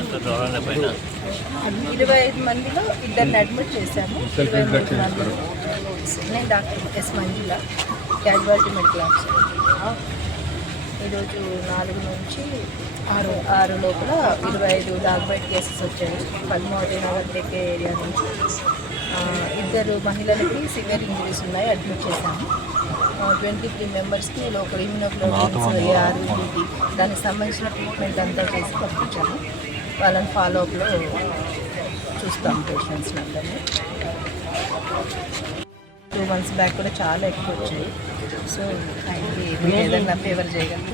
25 మందిలో ఇద్దరిని అడ్మిట్ చేశాము. 23 మందిలో నేను డాక్టర్ ఎస్ మంజుల, క్యాజువాలిటీ మెడికల్ ఆఫీసర్. ఈరోజు 4 నుంచి 6 లోపల 25 డాక్బైట్ కేసెస్ వచ్చాయి. పద్మావతి నగర్ దగ్గర ఏరియా నుంచి 2 మహిళలకి సివియర్ ఇంజరీస్ ఉన్నాయి, అడ్మిట్ చేశాము. 23 మెంబర్స్కి లోకల్ ఇమ్యూనోగ్లోబులిన్స్ ARVT దానికి సంబంధించిన ట్రీట్మెంట్ అంతా చేసి పంపించాము. వాళ్ళని ఫాలోఅప్లో చూస్తాం పేషెంట్స్ అందరినీ. 2 months బ్యాక్ కూడా చాలా ఎక్కువ వచ్చాయి. సో ఆయనకి ఏదైనా ఫేవర్ చేయగలరు.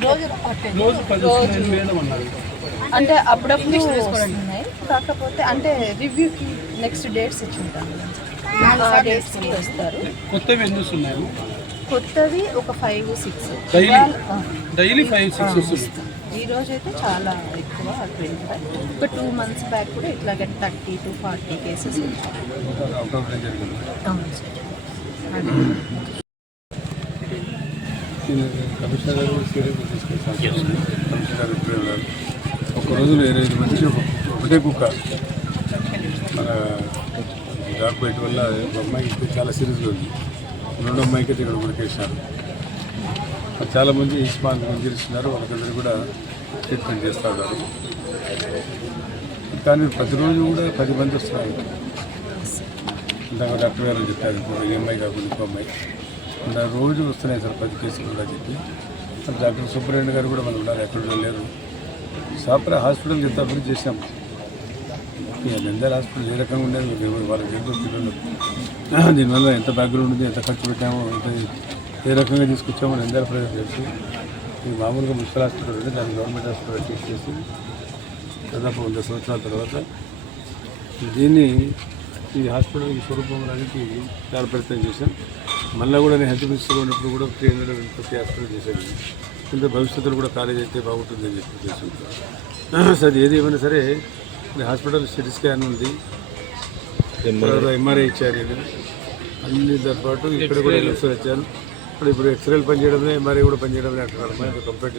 అంటే అప్పుడప్పుడు వస్తున్నాయి, కాకపోతే అంటే రివ్యూకి నెక్స్ట్ డేట్స్ ఇచ్చి ఉంటాను. ఆ డేట్స్కి వస్తారు. కొత్తవి ఒక 5-6 డైలీ 5-6 ఈ రోజు అయితే చాలా ఎక్కువ 25. ఒక 2 months బ్యాక్ కూడా ఇట్లాగే 30 to 40 కేసెస్ వచ్చాయి. అవును సార్. కమిషనర్ గారు సీరియస్గా తీసుకెళ్తాను. కమిషనర్ గారు ఒక రోజులో 25 మందికి ఒకటే కుక్క మన డాక్ బయట వల్ల ఒక అమ్మాయికి చాలా సీరియస్గా ఉంది. 2వ అమ్మాయికి అయితే ఇక్కడ ఉడికేసినారు. చాలామంది స్మాల్ ఇంజరీస్ ఉన్నారు, వాళ్ళకందరూ కూడా ట్రీట్మెంట్ చేస్తూ ఉన్నారు. కానీ ప్రతిరోజు కూడా 10 మంది వస్తున్నారు. ఇందాక డాక్టర్ గారు చెప్పారు, ఈ అమ్మాయి కాకుండా ఇంకో అమ్మాయి రోజు వస్తున్నాయి సార్ 10 కేసులు కూడా చెప్పి. డాక్టర్ సుబ్రహ్మణ్య గారు కూడా మనం ఉన్నారు, ఎక్కడ లేరు. సాపరా హాస్పిటల్ ఎంత అభివృద్ధి చేశాం. నంద్యాల హాస్పిటల్ ఏ రకంగా ఉండేది వాళ్ళకి తెలియదు. దీనివల్ల ఎంత బ్యాక్గ్రౌండ్ ఉంది, ఎంత ఖర్చు పెట్టామో, ఎంత ఏ రకంగా తీసుకొచ్చామో నంద్యాల ప్రజలు తెలిసి. ఇది మామూలుగా మున్సిపల్ హాస్పిటల్ ఉంటే దాన్ని గవర్నమెంట్ హాస్పిటల్ తీసేసి దాదాపు 100 సంవత్సరాల తర్వాత దీన్ని ఈ హాస్పిటల్ స్వరూపం రానికి చాలా ప్రయత్నం చేశాం. మళ్ళీ కూడా నేను హెల్త్ మినిస్టర్ ఉన్నప్పుడు కూడా 350 హాస్పిటల్ చేశాను. ఇంకా భవిష్యత్తులో కూడా కాలేజ్ అయితే బాగుంటుందని చెప్పి చేసుకుంటాం. సరే ఏది ఏమైనా సరే హాస్పిటల్ సిటీ స్కాన్ ఉంది, MRI ఇచ్చారు, అన్నితో పాటు ఇక్కడ కూడా ఎక్స్రే ఇచ్చారు. ఇప్పుడు ఎక్స్రేలు పనిచేయడం లేదు, MRI కూడా పనిచేయడం లేదు అంటున్నారు. కంప్లీట్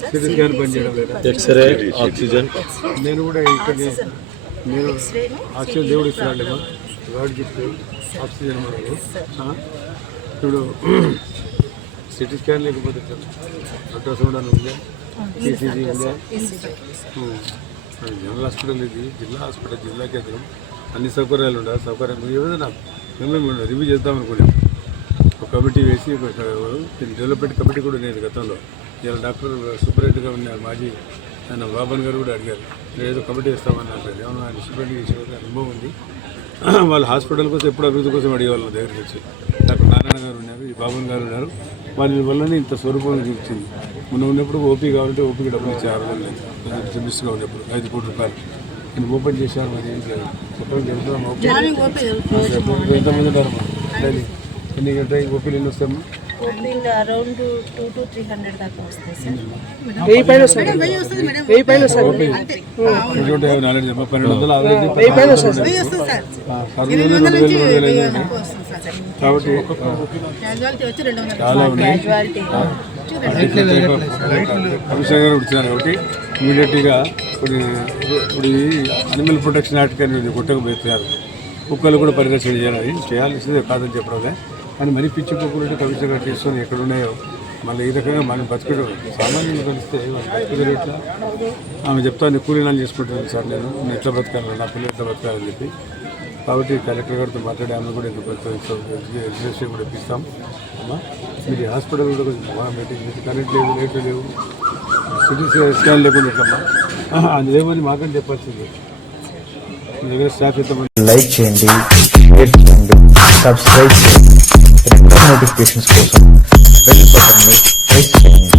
సిటీ స్కాన్ పనిచేయడం లేదు, ఎక్స్రే ఆక్సిజన్. నేను కూడా ఇక్కడ నేను ఆక్సిజన్ దేవుడు ఇస్తున్నాను, గాడ్ గిఫ్ట్ ఆక్సిజన్ మనకు. ఇప్పుడు సిటీ స్కాన్ లేకపోతే అల్ట్రాసౌండ్ అని ఉందా, ECG ఉందా. జనరల్ హాస్పిటల్ ఇది జిల్లా హాస్పిటల్, జిల్లా కేంద్రం, అన్ని సౌకర్యాలు ఉండాలి. సౌకర్యాలు ఏదైనా మేము రివ్యూ చేద్దాం అనుకున్నాం. ఒక కమిటీ వేసి డెవలప్మెంట్ కమిటీ కూడా నేను గతంలో ఇలా డాక్టర్ సూపరింటెండెంట్గా ఉన్న మాజీ ఆయన బాబన్ గారు కూడా అడిగారు, ఏదో కమిటీ వేస్తామని అంటారు. ఏమన్నా ఆయన సూపరింటెండెంట్ చేసే అనుభవం ఉంది. వాళ్ళు హాస్పిటల్ కోసం ఎప్పుడు అభివృద్ధి కోసం అడిగేవాళ్ళు నా దగ్గరికి వచ్చి. డాక్టర్ నారాయణ గారు ఉన్నారు, ఈ బాబన్ గారు ఉన్నారు. వాళ్ళ వల్లనే ఇంత స్వరూపం చూపించింది. మనం ఉన్నప్పుడు ఓపీ కావాలంటే ఓపీకి డబ్బులు ఇచ్చి 6 రోజులు మిస్గా ఉన్నప్పుడు 5 కోట్ల రూపాయలు నేను ఓపెన్ చేశాను. మరి ఏం చేయాలి చెప్పడం జరుగుతున్నాం. ఎంతమంది ఉంటారు డైలీ? ఎన్ని గంటలు ఓపీలు ఎన్ని వస్తాము? అరౌండ్ 200 to 300 దాకా వస్తాయి సార్. 1200 చాలా ఉన్నాయి. కమిషనర్ గారు వచ్చినారు కాబట్టి ఇమీడియట్గా ఇప్పుడు అనిమల్ ప్రొటెక్షన్ యాక్ట్ కానీ కొట్టకపోతున్నారు. కుక్కలు కూడా పరిరక్షణ చేయాల్సిందే కాదని చెప్పడమే. కానీ మరీ పిచ్చి కుక్కలు ఉంటే కమిషనర్ గారు చేసుకొని ఎక్కడున్నాయో మళ్ళీ ఈ రకంగా మనం బతుకడం సామాన్యులు కలిస్తే బతుకుతారు. ఎట్లా ఆమె చెప్తాను, కూలీనాలు చేసుకుంటాను సార్, నేను ఎట్లా బతకాలి, నా పిల్లలు ఎట్లా బతకాలని చెప్పి. కాబట్టి కలెక్టర్ గారితో మాట్లాడి ఆమె కూడా రిజిస్ట్రేషన్ కూడా ఇప్పిస్తాం. అమ్మా మీరు హాస్పిటల్ కూడా కొంచెం మీటింగ్ కరెంట్ లేదు, రేట్లు లేవు, సిటీ స్కాన్ లేకుండా ఎట్లమ్మా అది లేవని మాకంటే చెప్పాల్సింది. మీ దగ్గర స్టాఫ్ ఎంతమంది? లైక్ చేయండి, షేర్ చేయండి, సబ్స్క్రైబ్ చేయండి. నోటిఫికేషన్స్ కోసం బెల్ బటన్ని ప్రెస్ చేయండి.